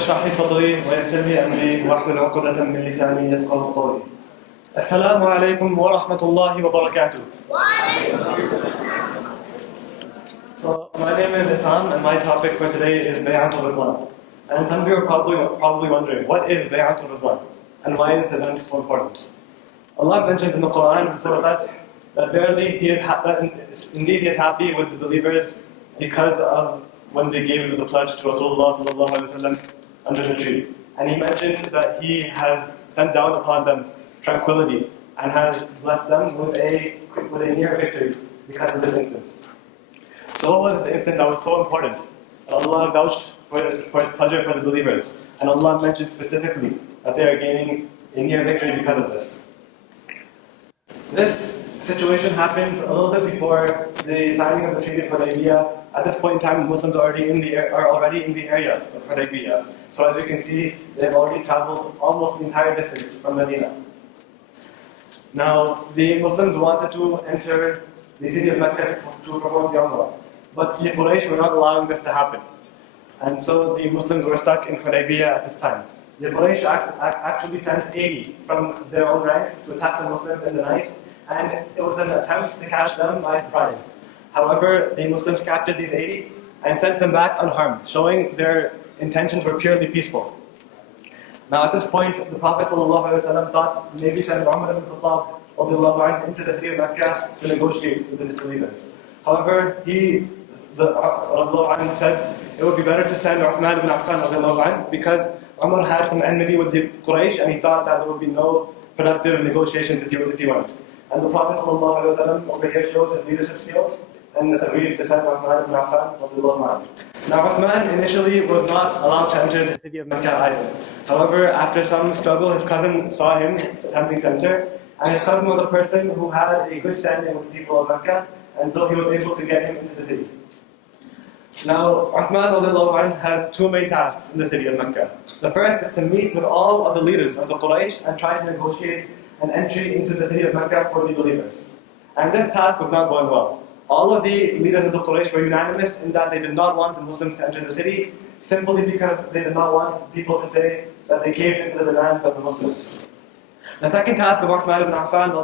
اشرح لي صدري ويسر لي أمري واحلل عقدة من لساني يفقهوا قولي. السلام عليكم ورحمة الله وبركاته. So my name is Esam and my topic for today is Bay'atul Ridwaan. And some of you are probably wondering, what is Bay'atul Ridwaan and why is this event so important? Allah mentioned in the Quran that verily indeed He is happy with the believers because of when they gave the pledge to Rasulullah sallallahu alaihi wasallam under the tree. And He mentioned that He has sent down upon them tranquility and has blessed them with a near victory because of this instance. So what was this instant that was so important? Allah vouched for His pleasure for the believers. And Allah mentioned specifically that they are gaining a near victory because of this. This situation happened a little bit before the signing of the Treaty of Hudaybiyah. At this point in time, Muslims are already in the area of Hudaybiyah. So as you can see, they've already traveled almost the entire distance from Medina. Now, the Muslims wanted to enter the city of Mecca to perform the Umrah. But the Quraysh were not allowing this to happen. And so the Muslims were stuck in Hudaybiyah at this time. The Quraysh actually sent 80 from their own ranks to attack the Muslims in the night, and it was an attempt to catch them by surprise. However, the Muslims captured these 80 and sent them back unharmed, showing their intentions were purely peaceful. Now at this point, the Prophet ﷺ thought maybe send Umar ibn Khattab into the city of Mecca to negotiate with the disbelievers. However, Rasulullah said it would be better to send Uthman ibn Affan because Umar had some enmity with the Quraysh and he thought that there would be no productive negotiations if he went. And the Prophet ﷺ over here shows his leadership skills and agrees to send Uthman ibn Affan. Now Uthman initially was not allowed to enter the city of Mecca either. However, after some struggle, his cousin saw him attempting to enter, and his cousin was a person who had a good standing with the people of Mecca, and so he was able to get him into the city. Now, Uthman has two main tasks in the city of Mecca. The first is to meet with all of the leaders of the Quraysh and try to negotiate an entry into the city of Mecca for the believers. And this task was not going well. All of the leaders of the Quraysh were unanimous in that they did not want the Muslims to enter the city, simply because they did not want people to say that they caved into the demands of the Muslims. The second task of Uthman ibn Affan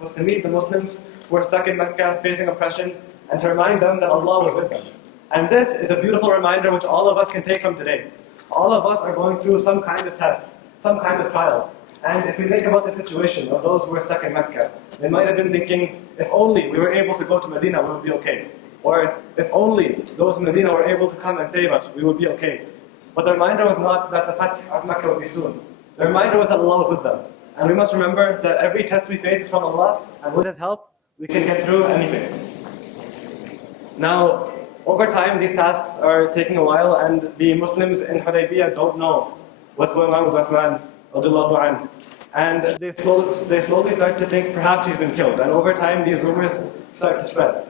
was to meet the Muslims who were stuck in Mecca facing oppression and to remind them that Allah was with them. And this is a beautiful reminder which all of us can take from today. All of us are going through some kind of test, some kind of trial. And if we think about the situation of those who were stuck in Mecca, they might have been thinking, if only we were able to go to Medina, we would be okay. Or if only those in Medina were able to come and save us, we would be okay. But the reminder was not that the Fath of Mecca would be soon. The reminder was that Allah was with them. And we must remember that every test we face is from Allah, and with His help, we can get through anything. Now, over time, these tasks are taking a while, and the Muslims in Hudaybiyah don't know what's going on with Uthman radiallahu anhu. And they slowly start to think perhaps he's been killed. And over time, these rumors start to spread.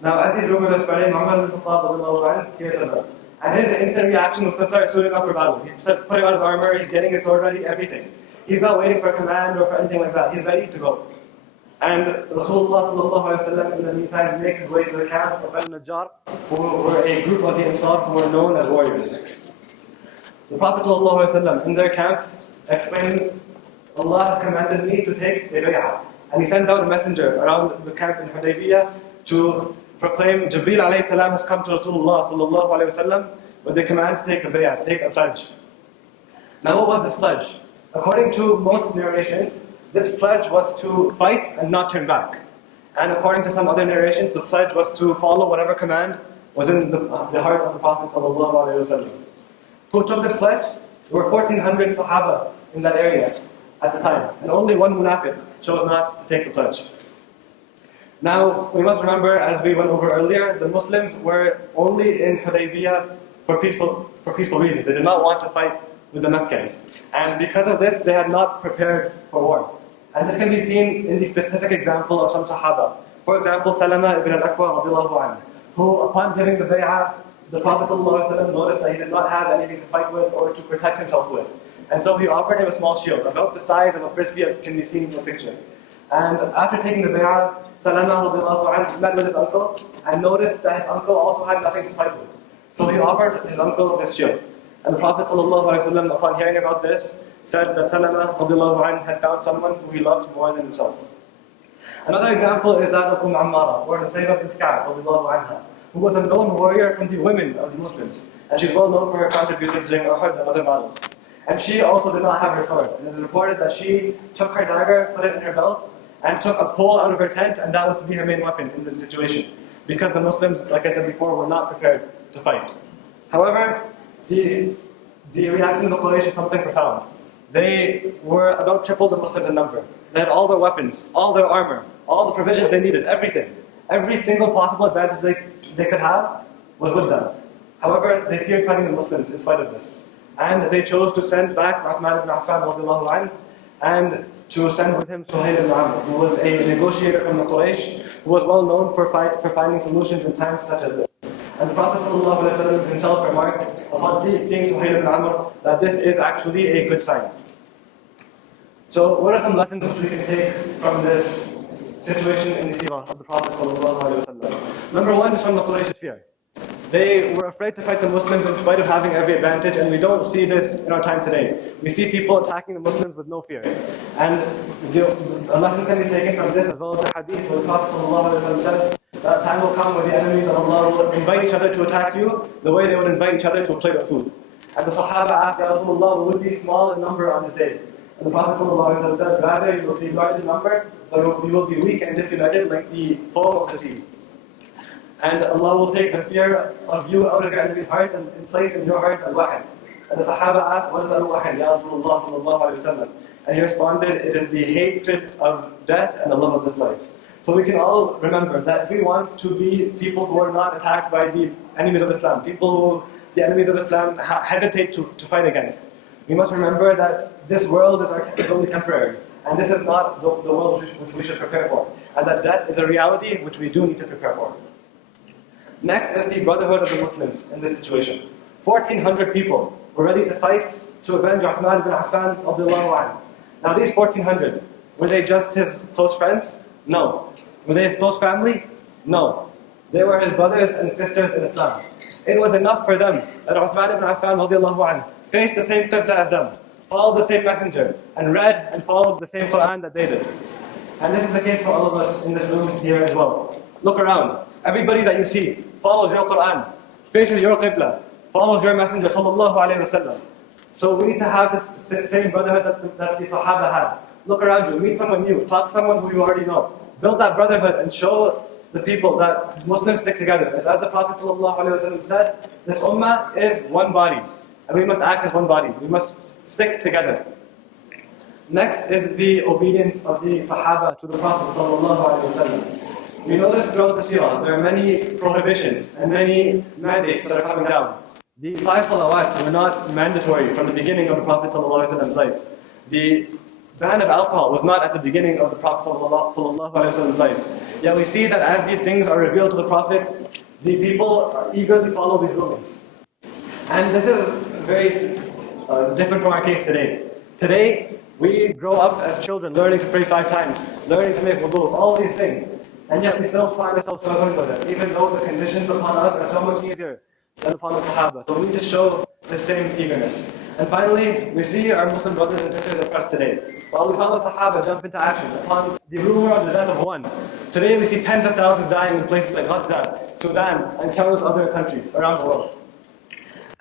Now, as these rumors are spreading, Muhammad ibn Khattab radiallahu anhu hears of them. And his instant reaction was to start suiting up for battle. He starts putting on his armor, he's getting his sword ready, everything. He's not waiting for a command or for anything like that. He's ready to go. And Rasulullah sallallahu alaihi wasallam in the meantime makes his way to the camp of Al-Najjar, who were a group of the Ansar who were known as warriors. The Prophet sallallahu alaihi wasallam in their camp explains, Allah has commanded me to take a bay'ah. And he sent out a messenger around the camp in Hudaybiyah to proclaim Jibreel alayhi salam has come to Rasulullah sallallahu alaihi wasallam with the command to take the bay'ah, to take a pledge. Now what was this pledge? According to most narrations, this pledge was to fight and not turn back. And according to some other narrations, the pledge was to follow whatever command was in the heart of the Prophet ﷺ. Who took this pledge? There were 1,400 Sahaba in that area at the time. And only one munafiq chose not to take the pledge. Now, we must remember, as we went over earlier, the Muslims were only in Hudaybiyah for peaceful reasons. They did not want to fight with the Meccans. And because of this, they had not prepared for war. And this can be seen in the specific example of some Sahaba. For example, Salama ibn al-Aqwa radiallahu anhu, who upon giving the bay'ah, the Prophet ﷺ noticed that he did not have anything to fight with or to protect himself with. And so he offered him a small shield, about the size of a frisbee as can be seen in the picture. And after taking the bay'ah, Salama radiallahu anhu met with his uncle and noticed that his uncle also had nothing to fight with. So he offered his uncle this shield. And the Prophet ﷺ, upon hearing about this, said that Salama had found someone who he loved more than himself. Another example is that of Ammara, or Seerah bint Ka'b, who was a known warrior from the women of the Muslims. And she's well known for her contributions during Uhud and other battles. And she also did not have her sword. And it is reported that she took her dagger, put it in her belt, and took a pole out of her tent, and that was to be her main weapon in this situation. Because the Muslims, like I said before, were not prepared to fight. However, the reaction of the Quraysh is something profound. They were about triple the Muslims in number. They had all their weapons, all their armor, all the provisions they needed, everything. Every single possible advantage they could have was with them. However, they feared fighting the Muslims in spite of this. And they chose to send back Uthman ibn Affan and to send with him Suhail ibn Amr, who was a negotiator from the Quraysh, who was well known for finding solutions in times such as this. And the Prophet ﷺ himself remarked upon seeing Suhail ibn Amr that this is actually a good sign. So what are some lessons which we can take from this situation in the seerah of the Prophet ﷺ? Number one is from the Quraysh's fear. They were afraid to fight the Muslims in spite of having every advantage, and we don't see this in our time today. We see people attacking the Muslims with no fear. And a lesson can be taken from this as well as the hadith where the Prophet ﷺ says that time will come where the enemies of Allah will invite each other to attack you the way they would invite each other to a plate of food. And the Sahaba asked, Ya Rasulullah, would be small in number on this day? And the Prophet ﷺ said, rather you will be large in number, but you will be weak and disunited like the foam of the sea. And Allah will take the fear of you out of your enemy's heart and place in your heart al-wahid. And the Sahaba asked, what is al-wahid, Ya Rasulullah sallallahu alayhi wa sallam? And he responded, it is the hatred of death and the love of this life. So we can all remember that if we want to be people who are not attacked by the enemies of Islam, people who the enemies of Islam hesitate to fight against, we must remember that this world is only temporary. And this is not the world which we should prepare for. And that death is a reality which we do need to prepare for. Next is the Brotherhood of the Muslims in this situation. 1,400 people were ready to fight to avenge Uthman ibn Affan radiallahu anhu. Now these 1,400, were they just his close friends? No. Were they his close family? No. They were his brothers and sisters in Islam. It was enough for them that Uthman ibn Affan radiallahu anhu faced the same qibla as them, followed the same messenger, and read and followed the same Quran that they did. And this is the case for all of us in this room here as well. Look around. Everybody that you see follows your Quran, faces your qibla, follows your messenger sallallahu alayhi wasallam. So we need to have this same brotherhood that the Sahaba had. Look around you, meet someone new, talk to someone who you already know. Build that brotherhood and show the people that Muslims stick together. As the Prophet sallallahu alayhi wasallam said, this ummah is one body. And we must act as one body. We must stick together. Next is the obedience of the Sahaba to the Prophet sallallahu alayhi wasallam. We notice throughout the seerah, there are many prohibitions and many mandates that are coming down. The 5 salawat were not mandatory from the beginning of the Prophet ﷺ's life. The ban of alcohol was not at the beginning of the Prophet ﷺ's life. Yet we see that as these things are revealed to the Prophet, the people eagerly follow these rulings. And this is very different from our case today. Today, we grow up as children learning to pray 5 times, learning to make wudu, all these things. And yet we still find ourselves struggling with it, even though the conditions upon us are so much easier than upon the Sahaba. So we need to show the same eagerness. And finally, we see our Muslim brothers and sisters oppressed today. While we saw the Sahaba jump into action upon the rumor of the death of one, today we see tens of thousands dying in places like Gaza, Sudan, and countless other countries around the world.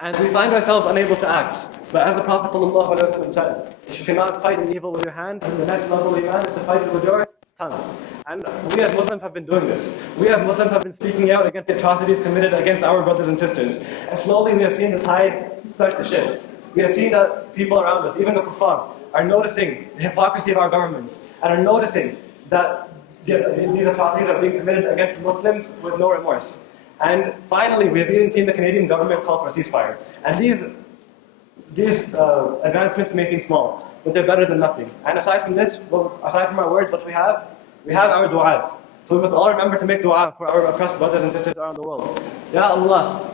And we find ourselves unable to act. But as the Prophet ﷺ said, if you cannot fight an evil with your hand, then the next level of iman is to fight it with your tongue. And we as Muslims have been doing this. We as Muslims have been speaking out against the atrocities committed against our brothers and sisters. And slowly we have seen the tide start to shift. We have seen that people around us, even the kuffar, are noticing the hypocrisy of our governments and are noticing that these atrocities are being committed against Muslims with no remorse. And finally, we have even seen the Canadian government call for a ceasefire. And these advancements may seem small, but they're better than nothing. And aside from this, aside from our words, what we have our du'as. So we must all remember to make du'a for our oppressed brothers and sisters around the world. Ya Allah,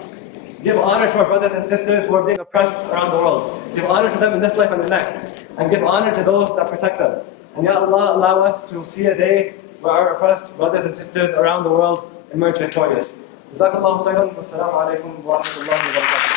give honor to our brothers and sisters who are being oppressed around the world. Give honor to them in this life and the next. And give honor to those that protect them. And Ya Allah, allow us to see a day where our oppressed brothers and sisters around the world emerge victorious. Jazakallahu khairan. Wassalamu alaikum wa rahmatullahi wa barakatuh.